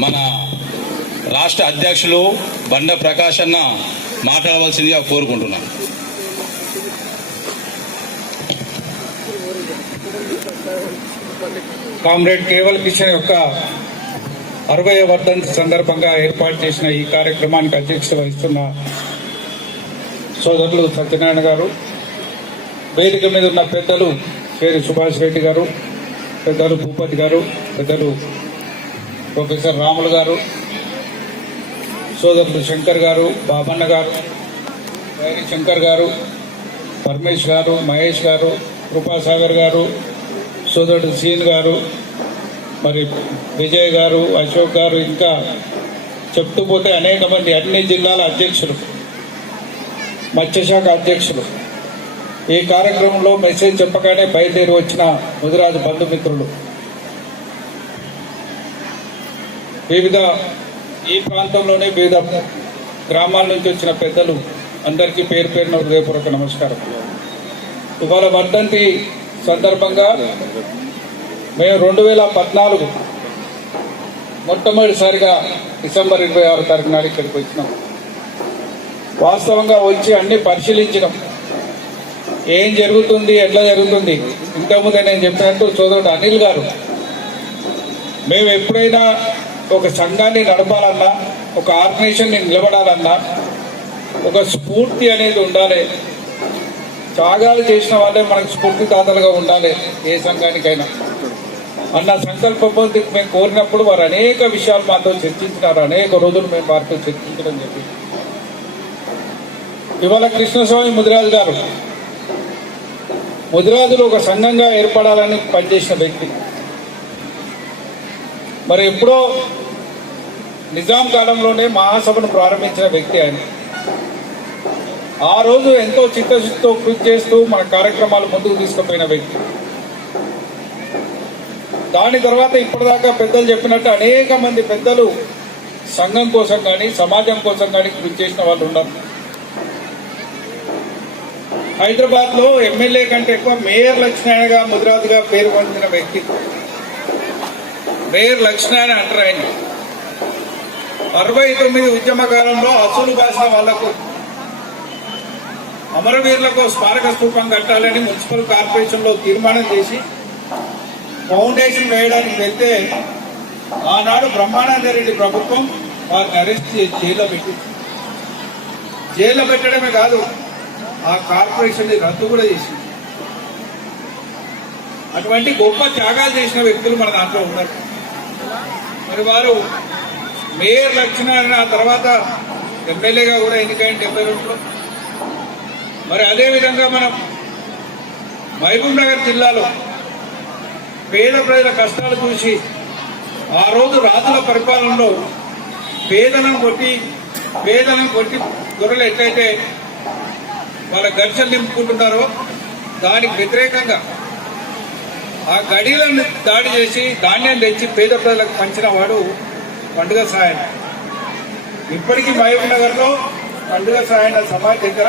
మన రాష్ట్ర అధ్యక్షులు బండ ప్రకాష్ అన్న మాట్లాడవలసిందిగా కోరుకుంటున్నాను. కామ్రేడ్ కేవల్ కిషన్ యొక్క అరవై వర్ధంతి సందర్భంగా ఏర్పాటు చేసిన ఈ కార్యక్రమానికి అధ్యక్షత వహిస్తున్న సోదరులు సత్యనారాయణ గారు వేదిక మీద ఉన్న పెద్దలు పేరు సుభాష్ రెడ్డి గారు పెద్దలు భూపతి గారు పెద్దలు ప్రొఫెసర్ రాములు గారు సోదరులు శంకర్ గారు బాబన్న గారు వైరి శంకర్ గారు పరమేష్ గారు మహేష్ గారు కృపాసాగర్ గారు సోదరుడు సీన్ గారు మరి విజయ్ గారు అశోక్ గారు ఇంకా చెప్తూ పోతే అనేక మంది అన్ని జిల్లాల అధ్యక్షులు మత్స్యశాఖ అధ్యక్షులు. ఈ కార్యక్రమంలో మెసేజ్ చెప్పగానే బయలుదేరి వచ్చిన ముదిరాజు బంధుమిత్రులు. వివిధ ఈ ప్రాంతంలోనే వివిధ గ్రామాల నుంచి వచ్చిన పెద్దలు అందరికీ పేరు పేరున హృదయపూర్వక నమస్కారం. ఇవాళ వర్ధంతి సందర్భంగా మేము రెండు వేల పద్నాలుగు మొట్టమొదటిసారిగా డిసెంబర్ ఇరవై ఆరు తారీఖు నాడు ఇక్కడికి వచ్చినాం. వాస్తవంగా వచ్చి అన్ని పరిశీలించినాం. ఏం జరుగుతుంది ఎట్లా జరుగుతుంది ఇంతకుముందే నేను చెప్పినట్టు సోదరుడు అనిల్ గారు మేము ఎప్పుడైనా ఒక సంఘాన్ని నడపాలన్నా ఒక ఆర్గనైజేషన్ నిలబడాలన్నా ఒక స్ఫూర్తి అనేది ఉండాలి. త్యాగాలు చేసిన వాళ్ళే మనకు స్ఫూర్తిదాతలుగా ఉండాలి ఏ సంఘానికైనా. అన్న సంకల్పంతో మేము కోరినప్పుడు వారు అనేక విషయాలు మాతో చర్చించినారు అనేక రోజులు మేము వారితో చర్చించడం చెప్పి ఇవాళ కృష్ణస్వామి ముదిరాజు గారు ముదిరాజులు ఒక సంఘంగా ఏర్పడాలని పనిచేసిన వ్యక్తి. మరి ఎప్పుడో నిజాం కాలంలోనే మహాసభను ప్రారంభించిన వ్యక్తి ఆయన. ఆ రోజు ఎంతో చిత్తశుద్ధితో కృషి చేస్తూ మన కార్యక్రమాలు ముందుకు తీసుకుపోయిన వ్యక్తి. దాని తర్వాత ఇప్పటిదాకా పెద్దలు చెప్పినట్టు అనేక మంది పెద్దలు సంఘం కోసం కానీ సమాజం కోసం కానీ కృషి చేసిన వాళ్ళు ఉన్నారు. హైదరాబాద్లో ఎమ్మెల్యే కంటే ఎక్కువ మేయర్ లక్ష్మీనారాయణగా ముదిరాజుగా పేరు పొందిన వ్యక్తి. మేయర్ లక్ష్మీనారాయణ అంటారు ఆయన అరవై తొమ్మిది ఉద్యమ కాలంలో అసలు భాష వాళ్ళకు అమరవీరులకు స్మారక స్థూపం కట్టాలని మున్సిపల్ కార్పొరేషన్లో తీర్మానం చేసి ఫౌండేషన్ వేయడానికి వెళ్తే ఆనాడు బ్రహ్మానంద రెడ్డి ప్రభుత్వం వారిని అరెస్ట్ చేసి జైల్లో పెట్టింది. జైల్లో పెట్టడమే కాదు ఆ కార్పొరేషన్ రద్దు కూడా చేసింది. అటువంటి గొప్ప త్యాగాలు చేసిన వ్యక్తులు మన దాంట్లో ఉన్నారు. మరి వారు మేయర్ లక్ష్మీనారాయణ ఆ తర్వాత ఎమ్మెల్యేగా కూడా ఎన్నికైంది డెబ్బై రెండులో మరి అదేవిధంగా మనం మహబూబ్ నగర్ జిల్లాలో పేద ప్రజల కష్టాలు చూసి ఆ రోజు రాజుల పరిపాలనలో పేదలను కొట్టి పేదలను కొట్టి గొర్రెలు ఎట్లయితే వాళ్ళ గడిచలు నింపుకుంటున్నారో దానికి వ్యతిరేకంగా ఆ గడిలను దాడి చేసి ధాన్యం తెచ్చి పేద ప్రజలకు పంచిన వాడు పండుగ సాయన ఇప్పటికీ మహబూబ్నగర్లో పండుగ సాయన సమాజ్ దగ్గర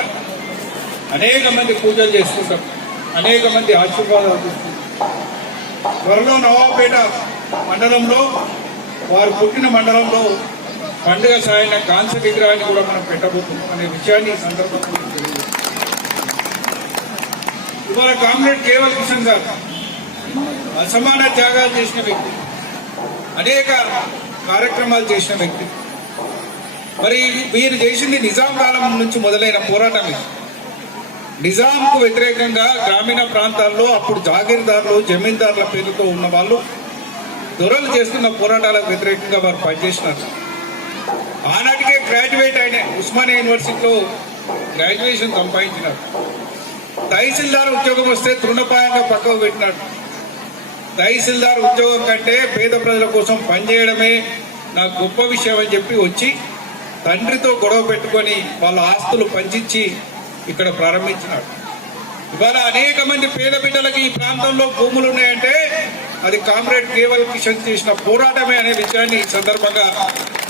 అనేక మంది పూజలు చేసుకుంటాం. అనేక మంది ఆశీర్వాదాలు తీసుకుంటాం. త్వరలో నవాబేట మండలంలో వారు పుట్టిన మండలంలో పండుగ సాయన కాంస్య విగ్రహాన్ని కూడా మనం పెట్టబోతున్నాం అనే విషయాన్ని సందర్భంగా ఇవాళ కామ్రేడ్ కేవల్ కిషన్ గారు అసమాన త్యాగాలు చేసిన వ్యక్తి. అనేక కార్యక్రమాలు చేసిన వ్యక్తి. మరి వీరు చేసింది నిజాం కాలం నుంచి మొదలైన పోరాటం ఇది నిజాంకు వ్యతిరేకంగా గ్రామీణ ప్రాంతాల్లో అప్పుడు జాగీర్దారులు జమీందారుల పేరుతో ఉన్న వాళ్ళు దొరలు చేస్తున్న పోరాటాలకు వ్యతిరేకంగా వారు పనిచేసినారు. ఆనాటికే గ్రాడ్యుయేట్ అయిన ఉస్మానియా యూనివర్సిటీలో గ్రాడ్యుయేషన్ సంపాదించినారు. తహసీల్దార్ ఉద్యోగం వస్తే తృణపాయంగా పక్కకు పెట్టినాడు తహసీల్దార్ ఉద్యోగం కంటే పేద ప్రజల కోసం పనిచేయడమే నాకు గొప్ప విషయం అని చెప్పి వచ్చి తండ్రితో గొడవ పెట్టుకొని వాళ్ళ ఆస్తులు పంచించి ఇక్కడ ప్రారంభించినాడు. ఇవాళ అనేక మంది పేద బిడ్డలకి ఈ ప్రాంతంలో భూములు ఉన్నాయంటే అది కామ్రేడ్ కేవల్ కిషన్ చేసిన పోరాటమే అనే విషయాన్ని ఈ సందర్భంగా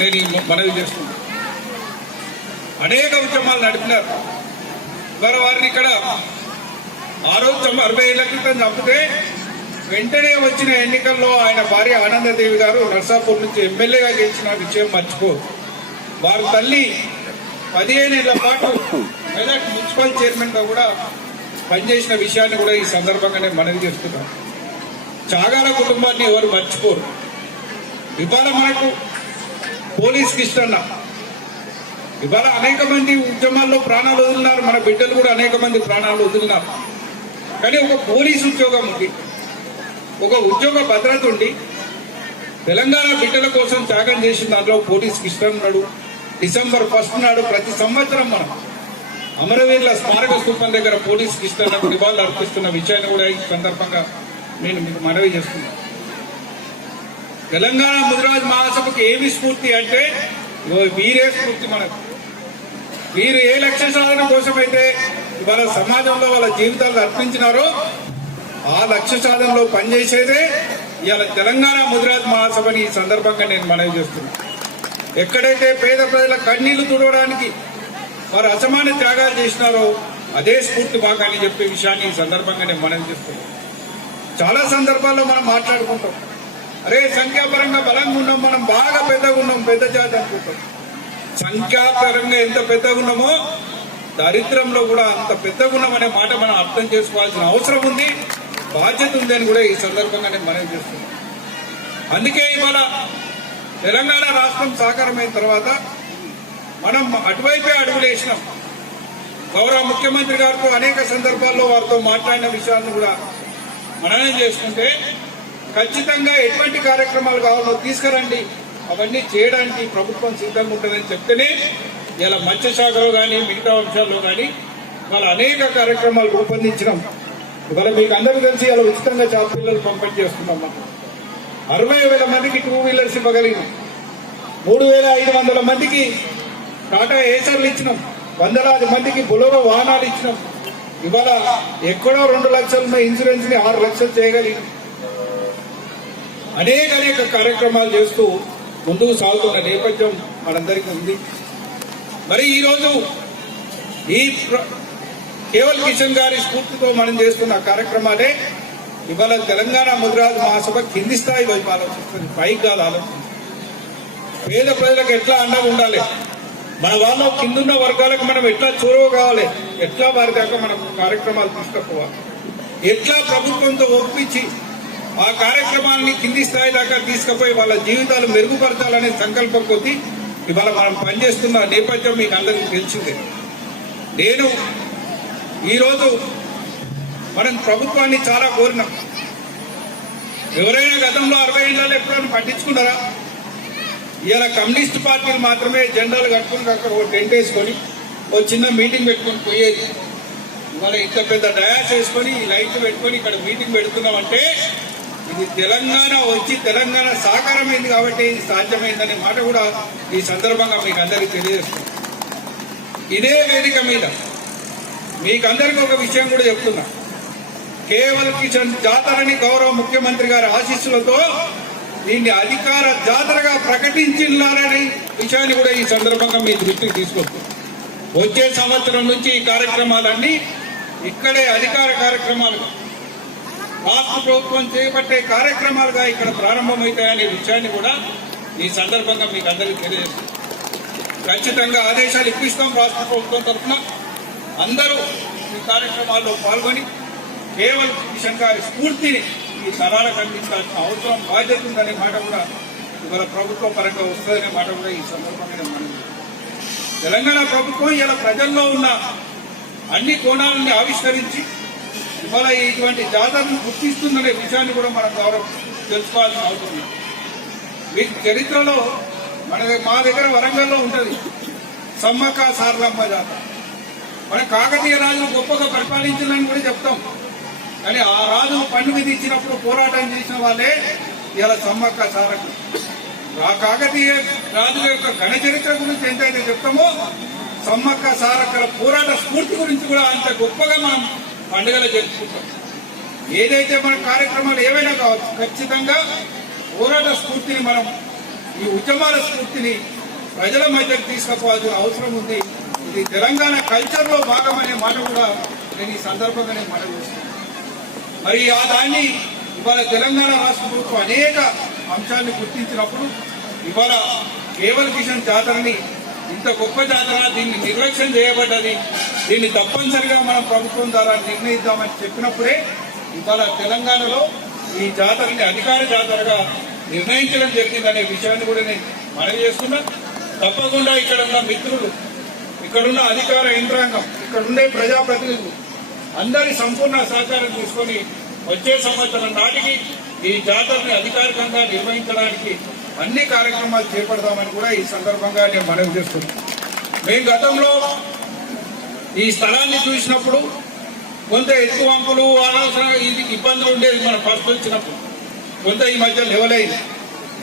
నేను మనవి చేస్తున్నాను. అనేక ఉద్యమాలు నడిపినారు. ఇవాళ వారిని ఇక్కడ ఆ రోజు అరవై ఏళ్ళ క్రితం చంపితే వెంటనే వచ్చిన ఎన్నికల్లో ఆయన భార్య ఆనందదేవి గారు నర్సాపూర్ నుంచి ఎమ్మెల్యేగా గెలిచిన విషయం మర్చిపో. వారి తల్లి పదిహేనేళ్ళ పాటు మెదక్ మున్సిపల్ చైర్మన్గా కూడా పనిచేసిన విషయాన్ని కూడా ఈ సందర్భంగా నేను మనవి చేస్తున్నాను చాగాల కుటుంబాన్ని ఎవరు మర్చిపోరు. ఇవాళ మనకు పోలీస్ కిష్టన్న ఇవాళ అనేక మంది ఉద్యమాల్లో ప్రాణాలు వదిలినారు మన బిడ్డలు కూడా అనేక మంది ప్రాణాలు వదిలినారు కానీ ఒక పోలీస్ ఉద్యోగం ఉంది. ఒక ఉద్యోగ భద్రత ఉండి తెలంగాణ బిడ్డల కోసం త్యాగం చేసిన దాంట్లో పోలీస్ కిష్టన్ నాడు డిసెంబర్ ఫస్ట్ నాడు ప్రతి సంవత్సరం మనం అమరవీరుల స్మారక స్థూపం దగ్గర పోలీస్ కిష్టన్లకు నివాళులు అర్పిస్తున్న విషయాన్ని కూడా ఈ సందర్భంగా నేను మీకు మనవి చేస్తున్నాను. తెలంగాణ ముదిరాజ్ మహాసభకు ఏమి స్ఫూర్తి అంటే వీరే స్ఫూర్తి మనకు. వీరు ఏ లక్ష్య సాధన కోసమైతే వాళ్ళ సమాజంలో వాళ్ళ జీవితాలు అర్పించినారో ఆ లక్ష్య సాధనలో పనిచేసేదే ఇవాళ తెలంగాణ ముదిరాజ్ మహాసభని ఈ సందర్భంగా నేను మనవి చేస్తున్నా ఎక్కడైతే పేద ప్రజల కన్నీళ్ళు తుడవడానికి వారు అసమాన త్యాగాలు చేసినారో అదే స్ఫూర్తి భాగాన్ని చెప్పే విషయాన్ని ఈ సందర్భంగా నేను మనవి చేస్తున్నాను. చాలా సందర్భాల్లో మనం మాట్లాడుకుంటాం. అరే సంఖ్యాపరంగా బలంగా ఉన్నాం మనం బాగా పెద్దగా ఉన్నాం పెద్ద జాతి అనుకుంటాం. సంఖ్యాపరంగా ఎంత పెద్దగా ఉన్నామో దరిద్రంలో కూడా అంత పెద్దగా ఉన్నామనే మాట మనం అర్థం చేసుకోవాల్సిన అవసరం ఉంది. బాధ్యత ఉంది అని కూడా ఈ సందర్భంగా నేను మనవి చేస్తున్నాను అందుకే ఇవాళ తెలంగాణ రాష్ట్రం సాకారమైన తర్వాత మనం అటువైపే అడుగులేసినాం గౌరవ ముఖ్యమంత్రి గారితో అనేక సందర్భాల్లో వారితో మాట్లాడిన విషయాలను కూడా మననం చేసుకుంటే ఖచ్చితంగా ఎటువంటి కార్యక్రమాలు కావాలో తీసుకురండి అవన్నీ చేయడానికి ప్రభుత్వం సిద్ధంగా ఉంటుందని చెప్తేనే ఇలా మత్స్యశాఖలో కానీ మిగతా అంశాల్లో కానీ వాళ్ళ అనేక కార్యక్రమాలు రూపొందించినాం. ఇవాళ మీకు అందరికీ తెలిసి ఇలా ఉచితంగా జాబ్ పిల్లలు పంపిణీ చేస్తున్నాం మనం. అరవై వేల మందికి టూ వీలర్స్ ఇవ్వగలిగినాం. మూడు వేల ఐదు వందల మందికి టాటా ఏసర్లు ఇచ్చినాం. వందలాది మందికి బులోవ వాహనాలు ఇచ్చినాం. ఇవాళ ఎక్కడో రెండు లక్షలు ఉన్న ఇన్సూరెన్స్ని ఆరు లక్షలు చేయగలిగినాం. అనేక అనేక కార్యక్రమాలు చేస్తూ ముందుకు సాగుతున్న నేపథ్యం మనందరికీ ఉంది. మరి ఈరోజు ఈ ప్ర- కేవల్ కిషన్ గారి స్ఫూర్తితో మనం చేస్తున్న కార్యక్రమాలే ఇవాళ తెలంగాణ ముదిరాజు మహాసభ కింది స్థాయి వైపు ఆలోచిస్తుంది. పైకి కాదు ఆలోచిస్తుంది పేద ప్రజలకు ఎట్లా అండగా ఉండాలి? మన వాళ్ళ కిందున్న వర్గాలకు మనం ఎట్లా చొరవ కావాలి? ఎట్లా వారి దాకా మనం కార్యక్రమాలు తీసుకుపోవాలి? ఎట్లా ప్రభుత్వంతో ఒప్పించి ఆ కార్యక్రమాన్ని కింది స్థాయి దాకా తీసుకుపోయి వాళ్ళ జీవితాలు మెరుగుపరచాలనే సంకల్పం కొద్దీ ఇవాళ మనం పనిచేస్తున్న నేపథ్యం మీకు అందరికీ తెలిసిందే. నేను ఈరోజు మనం ప్రభుత్వాన్ని చాలా కోరినాం. ఎవరైనా గతంలో అరవై ఏళ్ళలో ఎప్పుడైనా పట్టించుకున్నారా? ఇలా కమ్యూనిస్ట్ పార్టీలు మాత్రమే జెండాలు కట్టుకుని అక్కడ ఒక టెంట్ వేసుకొని ఓ చిన్న మీటింగ్ పెట్టుకొని పోయేది. మన ఇంత పెద్ద డయాస్ వేసుకొని లైట్లు పెట్టుకొని ఇక్కడ మీటింగ్ పెడుతున్నామంటే ఇది తెలంగాణ వచ్చి తెలంగాణ సాకారమైంది కాబట్టి ఇది సాధ్యమైందనే మాట కూడా ఈ సందర్భంగా మీకు అందరికీ తెలియజేస్తున్నాం ఇదే వేదిక మీద మీకందరికీ ఒక విషయం కూడా చెప్తున్నా. కేవల్ కిషన్ జాతరని గౌరవ ముఖ్యమంత్రి గారి ఆశీస్సులతో దీన్ని అధికార జాతరగా ప్రకటించినారని విషయాన్ని కూడా ఈ సందర్భంగా మీ దృష్టికి తీసుకొస్తాం వచ్చే సంవత్సరం నుంచి ఈ కార్యక్రమాలన్నీ ఇక్కడే అధికార కార్యక్రమాలుగా రాష్ట్ర ప్రభుత్వం చేపట్టే కార్యక్రమాలుగా ఇక్కడ ప్రారంభమవుతాయనే విషయాన్ని కూడా ఈ సందర్భంగా మీకు అందరికీ తెలియజేస్తాం ఖచ్చితంగా ఆదేశాలు ఇప్పిస్తాం రాష్ట్ర ప్రభుత్వం తరఫున. అందరూ ఈ కార్యక్రమాల్లో పాల్గొని కేవలం కిషన్ గారి స్ఫూర్తిని ఈ తరాలకు అందించాల్సిన అవసరం బాధ్యత ఉందనే మాట కూడా ఇవాళ ప్రభుత్వ పరంగా వస్తుందనే మాట కూడా ఈ సందర్భంగా మనం తెలంగాణ ప్రభుత్వం ఇలా ప్రజల్లో ఉన్న అన్ని కోణాలని ఆవిష్కరించి ఇవాళ ఇటువంటి జాతరను గుర్తిస్తుందనే విషయాన్ని కూడా మనం గౌరవం తెలుసుకోవాల్సిన అవసరం ఉంది. మీకు చరిత్రలో మన మా దగ్గర వరంగల్లో ఉంటుంది సమ్మక్క సారలమ్మ జాతర. మన కాకతీయ రాజులు గొప్పగా పరిపాలించాలని కూడా చెప్తాం. కానీ ఆ రాజు పన్ను విధించినప్పుడు పోరాటం చేసిన వాళ్ళే ఇలా సమ్మక్క సారకు ఆ కాకతీయ రాజుల యొక్క ఘన చరిత్ర గురించి ఎంతైతే చెప్తామో సమ్మక్క సారక్కల పోరాట స్ఫూర్తి గురించి కూడా అంత గొప్పగా మనం పండుగలు జరుపుకుంటాం. ఏదైతే మన కార్యక్రమాలు ఏవైనా కావచ్చు ఖచ్చితంగా పోరాట స్ఫూర్తిని మనం ఈ ఉద్యమాల స్ఫూర్తిని ప్రజల మధ్యకు తీసుకుపోవాల్సిన అవసరం ఉంది. ఇది తెలంగాణ కల్చర్లో భాగం అనే మాట కూడా నేను ఈ సందర్భంగా నేను మరి ఆ దాన్ని ఇవాళ తెలంగాణ రాష్ట్ర ప్రభుత్వం అనేక అంశాన్ని గుర్తించినప్పుడు ఇవాళ కేవల్ కిషన్ జాతరని ఇంత గొప్ప జాతర దీన్ని నిర్లక్ష్యం చేయబడ్డది దీన్ని తప్పనిసరిగా మనం ప్రభుత్వం ద్వారా నిర్ణయిద్దామని చెప్పినప్పుడే ఇవాళ తెలంగాణలో ఈ జాతరని అధికార జాతరగా నిర్ణయించడం జరిగిందనే విషయాన్ని కూడా నేను మనవి చేస్తున్నా. తప్పకుండా ఇక్కడ ఉన్న మిత్రులు ఇక్కడున్న అధికార యంత్రాంగం ఇక్కడ ఉండే ప్రజాప్రతినిధులు అందరి సంపూర్ణ సహకారం తీసుకొని వచ్చే సంవత్సరం నాటికి ఈ జాతరని అధికారికంగా నిర్వహించడానికి అన్ని కార్యక్రమాలు చేపడతామని కూడా ఈ సందర్భంగా నేను మనవి చేస్తున్నాను. మేము గతంలో ఈ స్థలాన్ని చూసినప్పుడు కొంత ఎత్తు వంపులు అనవసరంగా ఇది ఇబ్బందులు ఉండేది మన ఫస్ట్ వచ్చినప్పుడు. కొంత ఈ మధ్య లెవలైంది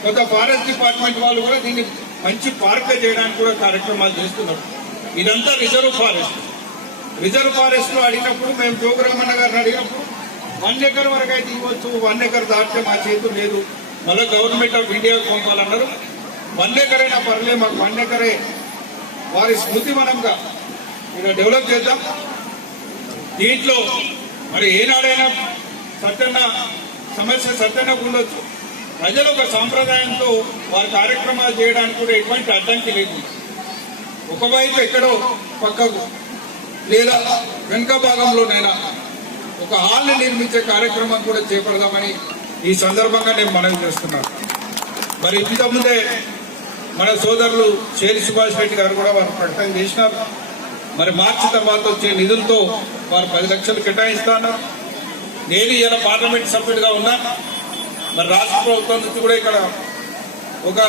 కొంత ఫారెస్ట్ డిపార్ట్మెంట్ వాళ్ళు కూడా దీన్ని మంచి పార్క్ చేయడానికి కూడా కార్యక్రమాలు చేస్తున్నారు. ఇదంతా రిజర్వ్ ఫారెస్ట్. రిజర్వ్ ఫారెస్ట్లో అడిగినప్పుడు మేము జోగురామన్న గారిని అడిగినప్పుడు వన్ ఎకర్ వరకు అయితే ఇవ్వచ్చు వన్ ఎకర్ దాటితే మా చేతులు లేదు. మళ్ళీ గవర్నమెంట్ ఆఫ్ ఇండియాకు పంపాలన్నారు. వన్ ఎకర్ అయినా పర్లేదు మాకు వన్ ఎకరే. వారి స్మృతి మనంగా ఇలా డెవలప్ చేద్దాం. దీంట్లో మరి ఏనాడైనా సత్యన్న సమస్య సత్యన్న ఉండొచ్చు. ప్రజలు ఒక సాంప్రదాయంతో వారి కార్యక్రమాలు చేయడానికి కూడా ఎటువంటి అడ్డంకి లేదు. ఒకవైపు ఎక్కడో పక్కకు లేదా వెనుక భాగంలోనైనా ఒక హాల్ని నిర్మించే కార్యక్రమం కూడా చేపడదామని ఈ సందర్భంగా నేను మనవి చేస్తున్నాను. మరి ఇంతకుముందే మన సోదరులు చేరి సుభాష్ రెడ్డి గారు కూడా వారు ప్రకటన చేసినారు. మరి మార్చి తర్వాత వచ్చే నిధులతో వారు పది లక్షలు కేటాయిస్తున్నారు. నేను ఇలా పార్లమెంట్ సభ్యుడిగా ఉన్నా మరి రాష్ట్ర ప్రభుత్వం నుంచి కూడా ఇక్కడ ఒక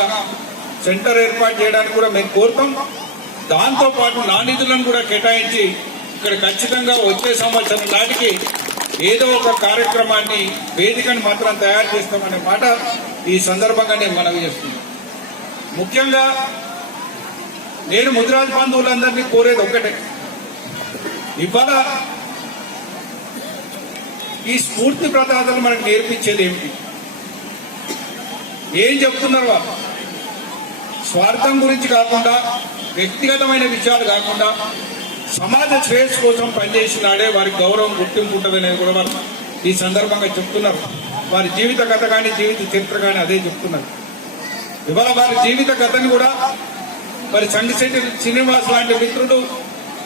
సెంటర్ ఏర్పాటు చేయడానికి కూడా మేము కోరుతాం. దాంతో పాటు నా నిధులను కూడా కేటాయించి ఇక్కడ ఖచ్చితంగా వచ్చే సంవత్సరం నాటికి ఏదో ఒక కార్యక్రమాన్ని వేదికను మాత్రం తయారు చేస్తామనే మాట ఈ సందర్భంగా నేను మనవి చేస్తున్నాను ముఖ్యంగా నేను ముదిరాజ్ బంధువులందరినీ కోరేది ఒక్కటే. ఇవాళ ఈ స్ఫూర్తి ప్రదాతలు మనకు నేర్పించేది ఏమిటి? ఏం చెప్తున్నారు వాళ్ళు? స్వార్థం గురించి కాకుండా వ్యక్తిగతమైన విషయాలు కాకుండా సమాజ శ్రేయస్ కోసం పనిచేసినాడే వారి గౌరవం గుర్తింపు ఉంటుందనేది కూడా వారు ఈ సందర్భంగా చెప్తున్నారు. వారి జీవిత కథ కానీ జీవిత చరిత్ర కానీ అదే చెప్తున్నారు. ఇవాళ వారి జీవిత కథని కూడా మరి సంగిశెట్టి శ్రీనివాస్ లాంటి మిత్రుడు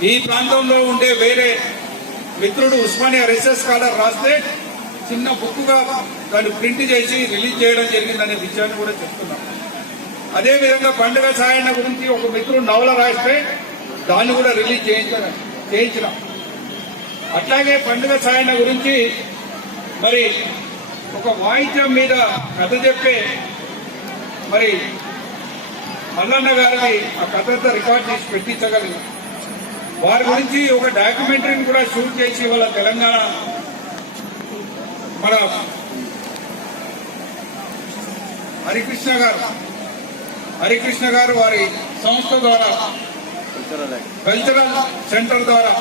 ఈ ప్రాంతంలో ఉండే వేరే మిత్రుడు ఉస్మానియా రీసెర్చ్ స్కాలర్ రాస్తే చిన్న బుక్గా దాన్ని ప్రింట్ చేసి రిలీజ్ చేయడం జరిగిందనే విషయాన్ని కూడా చెప్తున్నాం అదే విధంగా పండుగ సాయన్న గురించి ఒక మిత్రుడు నవల రాస్తే దాన్ని కూడా రిలీజ్ చేయించారు చేయించిన. అట్లాగే పండుగ సాయన్న గురించి మరి ఒక వాయిద్యం మీద కథ చెప్పే మరి మల్లన్న గారిని ఆ కథంతా రికార్డ్ చేసి పెట్టించగలిగాం. వారి గురించి ఒక డాక్యుమెంటరీని కూడా షూట్ చేసి వాళ్ళ తెలంగాణ మన హరికృష్ణ గారు హరికృష్ణ గారు వారి సంస్థ ద్వారా కల్చరల్ సెంటర్ ద్వారా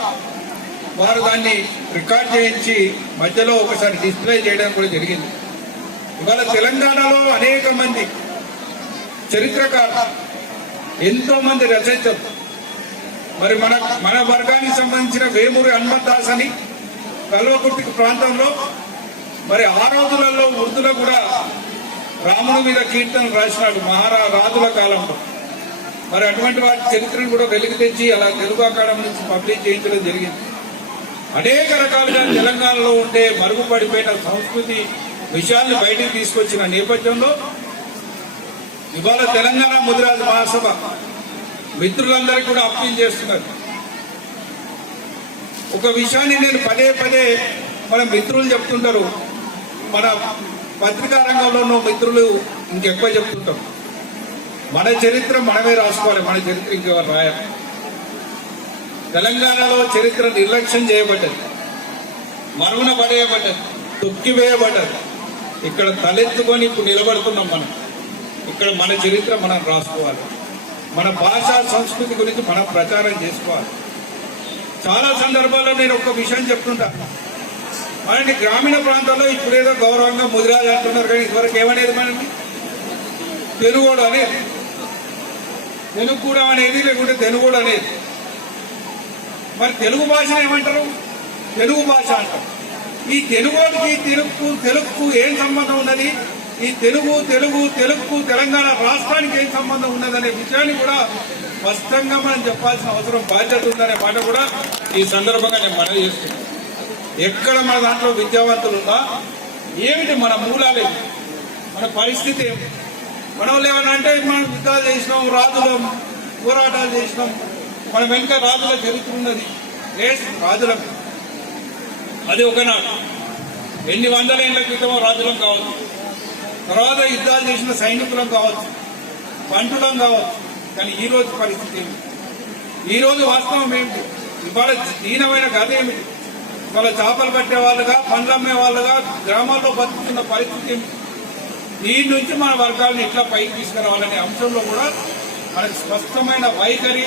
వారు దాన్ని రికార్డ్ చేయించి మధ్యలో ఒకసారి డిస్ప్లే చేయడం కూడా జరిగింది. ఇవాళ తెలంగాణలో అనేక మంది చరిత్రకారులు ఎంతో మంది రచయితలు మరి మన మన వర్గానికి సంబంధించిన వేమూరి హనుమంతదాస్ అని కల్వకుర్తి ప్రాంతంలో మరి ఆ రోజులలో వృద్ధులు కూడా రాముడి మీద కీర్తన రాసినాడు మహారా రాజుల కాలంలో. మరి అటువంటి వాటి చరిత్రను కూడా వెలికి తెచ్చి అలా తెలుగు అకాడమీ నుంచి పబ్లిష్ చేయించడం జరిగింది. అనేక రకాలుగా తెలంగాణలో ఉండే మరుగుపడిపోయిన సంస్కృతి విషయాల్ని బయటికి తీసుకొచ్చిన నేపథ్యంలో ఇవాళ తెలంగాణ ముదిరాజు మహాసభ మిత్రులందరికీ కూడా అప్పీల్ చేస్తున్నారు. ఒక విషయాన్ని నేను పదే పదే మన మిత్రులు చెప్తుంటారు. మన పత్రికా రంగంలో ఉన్న మిత్రులు ఇంకెక్కువ చెప్తుంటాం. మన చరిత్ర మనమే రాసుకోవాలి మన చరిత్ర ఇంకెవరు రాయాలి తెలంగాణలో చరిత్ర నిర్లక్ష్యం చేయబడ్డది. మరుగున పడేయబడ్డది. తొక్కివేయబడ్డది. ఇక్కడ తలెత్తుకొని ఇప్పుడు నిలబడుతున్నాం మనం. ఇక్కడ మన చరిత్ర మనం రాసుకోవాలి. మన భాష సంస్కృతి గురించి మనం ప్రచారం చేసుకోవాలి. చాలా సందర్భాల్లో నేను ఒక విషయం చెప్తుంటాను మనకి గ్రామీణ ప్రాంతాల్లో ఇప్పుడేదో గౌరవంగా ముదిరాజు అంటున్నారు కానీ ఇదివరకు ఏమనేది మనకి తెలుగోడు అనేది. తెలుగుకూడం అనేది లేకుంటే తెలుగోడు అనేది. మరి తెలుగు భాష ఏమంటారు? తెలుగు భాష అంటారు ఈ తెలుగుకి తెలుగు తెలుగుకు ఏం సంబంధం ఉన్నది? ఈ తెలుగు తెలుగు తెలుగుకు తెలంగాణ రాష్ట్రానికి ఏం సంబంధం ఉన్నదనే విషయాన్ని కూడా స్పష్టంగా మనం చెప్పాల్సిన అవసరం బాధ్యత ఉందనే మాట కూడా ఈ సందర్భంగా నేను మనవి చేస్తున్నాను. ఎక్కడ మన దాంట్లో విద్యావంతులు ఉన్నా ఏమిటి మన మూలాలు మన పరిస్థితి ఏమి మన వాళ్ళు ఏమన్నా అంటే మనం యుద్ధాలు చేసినాం రాజులం పోరాటాలు చేసినాం. మనం వెనుక రాజుల చరిత్ర ఉన్నది. లేదు రాజులం. అది ఒకనాడు. ఎన్ని వందల ఏళ్ళ క్రితమో రాజులం కావచ్చు. తర్వాత యుద్ధాలు చేసిన సైనికులం కావచ్చు. పంటులం కావచ్చు. కానీ ఈరోజు పరిస్థితి ఏమిటి? ఈరోజు వాస్తవం ఏమిటి? ఇవాళ దీనమైన కథ ఏమిటి? వాళ్ళ చేపలు పట్టే వాళ్ళుగా పండ్లు అమ్మే వాళ్ళుగా గ్రామాల్లో బతుకుతున్న పరిస్థితి ఏమిటి దీని నుంచి మన వర్గాలను ఇట్లా పైకి తీసుకురావాలనే అంశంలో కూడా మనకు స్పష్టమైన వైఖరి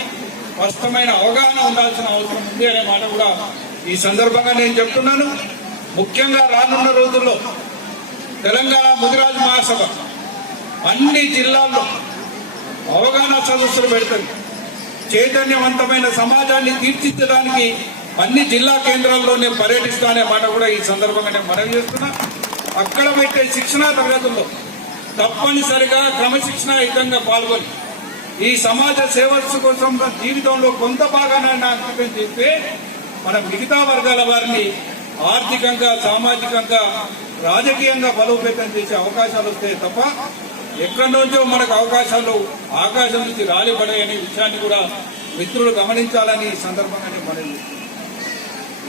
స్పష్టమైన అవగాహన ఉండాల్సిన అవసరం ఉంది అనే మాట కూడా ఈ సందర్భంగా నేను చెప్తున్నాను. ముఖ్యంగా రానున్న రోజుల్లో తెలంగాణ ముదిరాజు మహాసభ అన్ని జిల్లాల్లో అవగాహన సదస్సులు పెడుతుంది. చైతన్యవంతమైన సమాజాన్ని తీర్చిదిద్దడానికి అన్ని జిల్లా కేంద్రాల్లోనే పర్యటిస్తానే పర్యటిస్తా అనే మాట కూడా ఈ సందర్భంగా నేను మనవి చేస్తున్నా అక్కడ పెట్టే శిక్షణా తరగతుల్లో తప్పనిసరిగా క్రమశిక్షణాయుతంగా పాల్గొని ఈ సమాజ సేవస్సు కోసం జీవితంలో కొంత భాగాన్ని అంకితం చేస్తే మన మిగతా వర్గాల వారిని ఆర్థికంగా సామాజికంగా రాజకీయంగా బలోపేతం చేసే అవకాశాలు వస్తాయి తప్ప ఎక్కడి నుంచో మనకు అవకాశాలు ఆకాశం నుంచి రాలిపడాయనే విషయాన్ని కూడా మిత్రులు గమనించాలని ఈ సందర్భంగా నేను చేస్తున్నాను.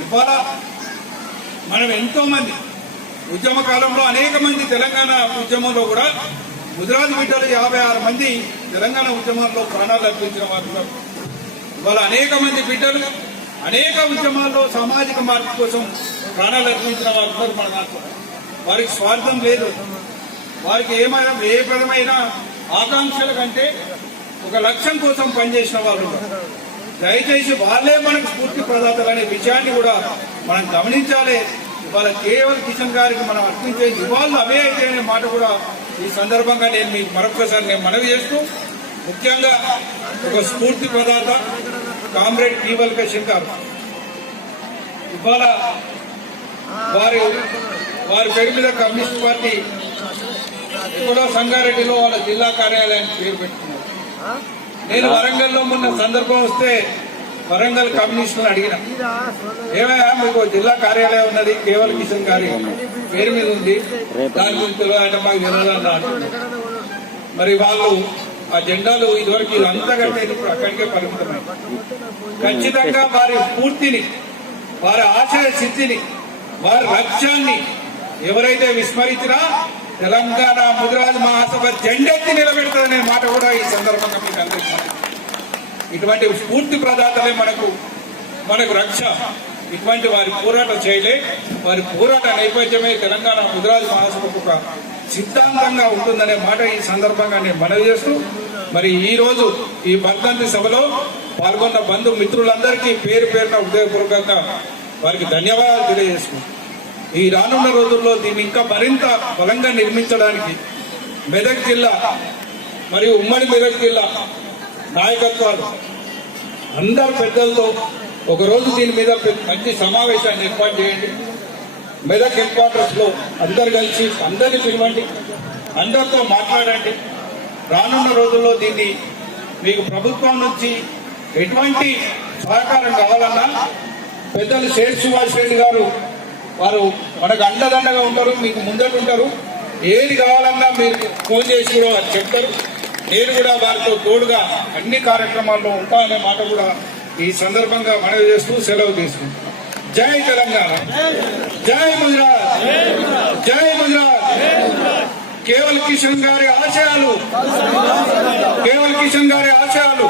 ఇవాళ మనం ఎంతో మంది ఉద్యమ కాలంలో అనేక మంది తెలంగాణ ఉద్యమంలో కూడా గుజరాత్ బిడ్డలు యాభై ఆరు మంది తెలంగాణ ఉద్యమాల్లో ప్రాణాలు అర్పించిన వారు ఇవాళ అనేక మంది బిడ్డలు అనేక ఉద్యమాల్లో సామాజిక మార్పు కోసం ప్రాణాలు అర్పించిన వారు ఉన్నారు మన దాంట్లో వారికి స్వార్థం లేదు. వారికి ఏమైనా ఏ పదమైన ఆకాంక్షల కంటే ఒక లక్ష్యం కోసం పనిచేసిన వాళ్ళు దయచేసి వాళ్ళే మనకు స్ఫూర్తి ప్రదాతలు అనే విషయాన్ని కూడా మనం గమనించాలి. ఇవాళ కేవలం కిషన్ గారికి మనం అర్పించే ఇవాళ అవే అయితే అనే మాట కూడా ఈ సందర్భంగా నేను మీకు మరొకసారి నేను మనవి చేస్తూ ముఖ్యంగా ఒక స్ఫూర్తి ప్రదాత కామ్రేడ్ కేవల్ కిషన్ గారు ఇవాళ వారి వారి పేరు మీద కమ్యూనిస్ట్ పార్టీ కూడా సంగారెడ్డిలో వాళ్ళ జిల్లా కార్యాలయానికి పేరు పెట్టుకున్నారు. నేను వరంగల్లో మొన్న సందర్భం వస్తే వరంగల్ కమ్యూనిస్టులను అడిగిన. ఏమయ్యా మీకు జిల్లా కార్యాలయం ఉన్నది కేవల్ కిషన్ కార్యాలయం పేరు మీద ఉంది. దాని గురించి తెలియాలంటే మాకు తెలియదన్నారు మరి వాళ్ళు ఆ జెండాలు ఇదివరకు ఇదంతా కట్టేది ఇప్పుడు అక్కడికే పరిమితమై ఖచ్చితంగా వారి పూర్తిని వారి ఆశయ స్థితిని వారి లక్ష్యాన్ని ఎవరైతే విస్మరించినా తెలంగాణ ముదిరాజు మహాసభ జెండెత్తి నిలబెడుతుందనే మాట కూడా ఈ సందర్భంగా మీకు అందిస్తున్నాను ఇటువంటి స్ఫూర్తి ప్రదాతలే మనకు మనకు రక్ష. ఇటువంటి వారి పోరాటం చేయలే. వారి పోరాట నేపథ్యమే తెలంగాణ ముదిరాజు మహాసభకు ఒక సిద్ధాంతంగా ఉంటుందనే మాట ఈ సందర్భంగా నేను మనవి చేస్తూ మరి ఈ రోజు ఈ వర్ధంతి సభలో పాల్గొన్న బంధు మిత్రులందరికీ పేరు పేరున హృదయపూర్వకంగా వారికి ధన్యవాదాలు తెలియజేసుకుంటాను ఈ రానున్న రోజుల్లో దీన్ని ఇంకా మరింత బలంగా నిర్మించడానికి మెదక్ జిల్లా మరియు ఉమ్మడి మెదక్ జిల్లా నాయకత్వాలు అందరు పెద్దలతో ఒక రోజు దీని మీద మంచి సమావేశాన్ని ఏర్పాటు చేయండి. మెదక్ హెడ్ క్వార్టర్స్లో అందరు కలిసి అందరిని పిలవండి. అందరితో మాట్లాడండి. రానున్న రోజుల్లో దీన్ని మీకు ప్రభుత్వం నుంచి ఎటువంటి సహకారం కావాలన్నా పెద్దలు శేష్ సుభాష్ రెడ్డి గారు వారు మనకు అండదండగా ఉంటారు మీకు ముందట ఉంటారు. ఏది కావాలన్నా మీరు ఫోన్ చేసి కూడా వారు చెప్తారు. నేను కూడా వారితో తోడుగా అన్ని కార్యక్రమాల్లో ఉంటాననే మాట కూడా ఈ సందర్భంగా మనవి చేస్తూ సెలవు తీసుకుంటాం జై తెలంగాణ. జై గుజరాత్. జై గుజరాత్. కేవల్ కిషన్ గారి ఆశయాలు. కేవల్ కిషన్ గారి ఆశయాలు.